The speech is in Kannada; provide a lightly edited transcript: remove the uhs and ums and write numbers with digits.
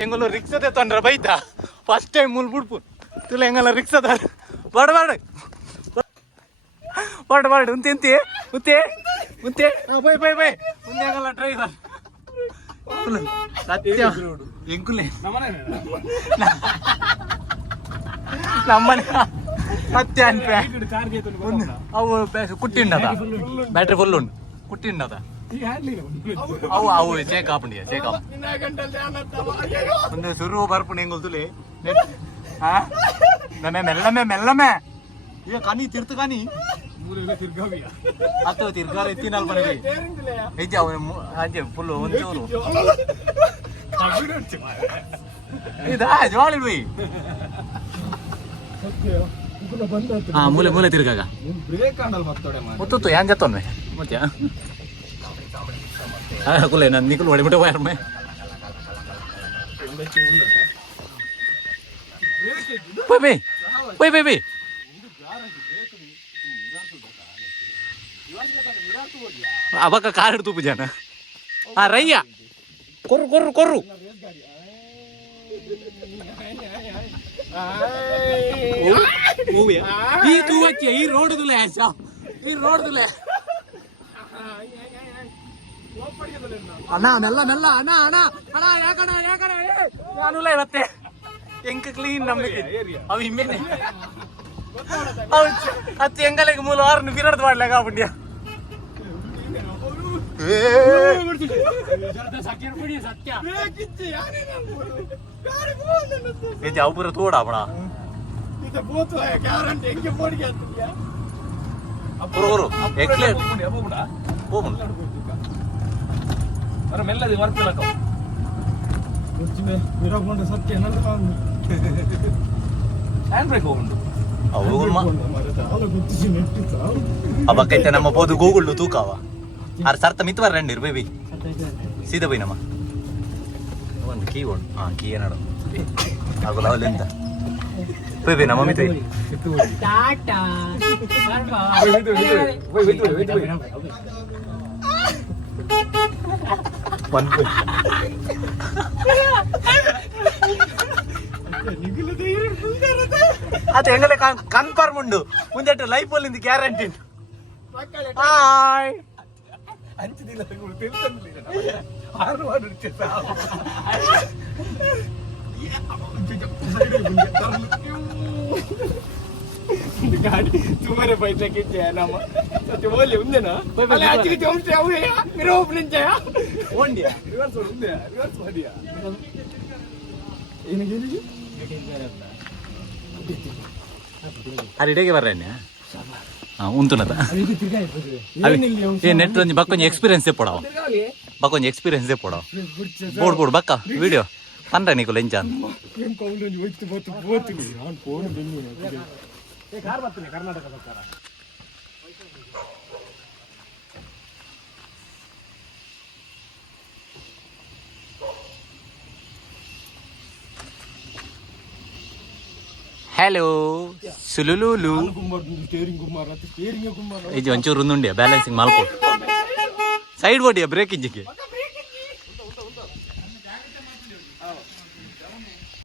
ಹೆಂಗಲ್ಲ ರಿಕ್ಷಾ ತಂದ್ರ ಬೈತಾ ಫಸ್ಟ್ ಟೈಮ್ ಮುಲ್ ಬಿಡ್ಪು ತುಲ ಹೆಂಗಲ್ಲ ರಿಕ್ಷಾದಾರ ಬಾಡ ಉಂತೆ ಬೈ ಮುಂದೆ ಹೆಂಗಲ್ಲ ಡ್ರೈವರ್ ಸತ್ಯ ಎಂಕುಲೆ ನಮ್ಮನೆ ಸತ್ಯ ಅನ್ಪೆ ಅವು ಕುಟ್ಟಿಂಡದ ಬ್ಯಾಟ್ರಿ ಫುಲ್ ಉಂಟು ಕುಟ್ಟಿಂಡದ ಅವು ಚೇಕಾಪುಂಡಿಯ ಚೇಕಾಪ್ ಒಂದು ಸುರು ಬರ್ಪುಂಡು ಹೆಂಗೊಲ್ತುಲೆ ಮೆಲ್ಲಮೆ ಈಗ ಕನಿ ತಿರ್ತು ಕನಿ ಅಥವಾ ತಿರ್ಗಾರ ಎತ್ತಿನಲ್ಲಿ ಬರಲಿ ಹೆಜ್ಜೆ ಅವನು ಅಜ್ಜೆ ಫುಲ್ಲು ಒಂಚೂರು ಇದಾ ಜೋಳಿ ಬೈ ಮೂಲೆ ತಿರ್ಗಾಗ ಮುತ್ತು ಏನ್ ಜತ್ತೊಮ್ಮೆ ಮತ್ತೆ ಕುಲೆ ನಾನು ನಿಕಲು ಹೊಡಿಬಿಟ್ಟೆ ಯಾರಮ್ಮೆ ಬೈ ಅಬಕ್ಕ ಕಾರ್ ಹಿಡ್ದು ಪೂಜಾನ ರಯ್ಯ ಕೊರ್ರು ಈ ತೂವಕ್ಕೆ ಈ ರೋಡ್ದುಲೆ ಈ ರೋಡ್ದುಲೆ ಅಣ್ಣ ಮೆಲ್ಲ ಅಣ್ಣ ಯಾಕಣ ನಾನುಲ್ಲ ಇವತ್ತೆ ಎಂಕ ಕ್ಲೀನ್ ನಮ್ಗೆ ಅವು ಹಿಮ್ಮೆನೆ ಹತ್ತು ಎಂಗಲೆಗೆ ಮೂಲ ಆರನ್ನು ಬಿರಡ್ದು ಮಾಡ್ಲಾಗ ಆಗ್ಬಿಟ್ಯ ಅವು ಪೂರ ತೋಡ ಬಡ ಮೆಲ್ಲದೆ ಮರ್ತಿಲಕ ಸತ್ಯ ಹ್ಯಾಂಡ್ ಬ್ರೇಕ್ ಹೋಗುಂಡು ಅವಕ್ಕೈತೆ ನಮ್ಮ ಬೋದು ಗೂಗುಳ್ಳು ತೂಕವ ಆರ್ ಸರ್ತ ಮಿತ್ವಾರ ರಂಡಿರು ಬೇಬಿ ಸೀದಾ ಬೈ ನಮ್ಮ ಒಂದು ಕೀ ಉಂಟು ಕೀ ಏನಾಡು ಆಗುಲ್ಲ ಅವಲ್ಲಿಂದ ಬೇಬಿ ನಮ್ಮ ಮಿತ್ವಿ ಅದು ಹೆಂಗಲೆ ಕನ್ಫರ್ಮ್ ಉಂಡು ಮುಂದೆ ಲೈಫ್ ಅಲ್ಲಿ ಗ್ಯಾರಂಟಿ ಹಾಯ್ ಗಾಡಿ तुम्हारे पैसे कितने है ना सत्य बोले उन्हें ना अरे आज की जोम से हुए यार मेरे ओपनिंग चाहिए वन दिया रिवर्स हो दिया रिवर्स हो दिया इन्हें क्या अरे इधर के बारे में हाँ उन तो ना था ये नेट तो नहीं बाकों एक्सपीरियंस से पढ़ाओ बाकों एक्सपीरियंस से पढ़ाओ बोर्ड बाका वीडियो पंद्रह निको लेंचान कर्नाटक सरकार ಹಲೋ ಸುಲುಲುಲು ಇದು ಒಂಚೂರು ಉಂದುಂಡಿಯ ಬ್ಯಾಲೆನ್ಸಿಂಗ್ ಮಾಲ್ಕೊ ಸೈಡ್ ಬೋಡಿಯ ಬ್ರೇಕ್ ಇಂಜಿಗೆ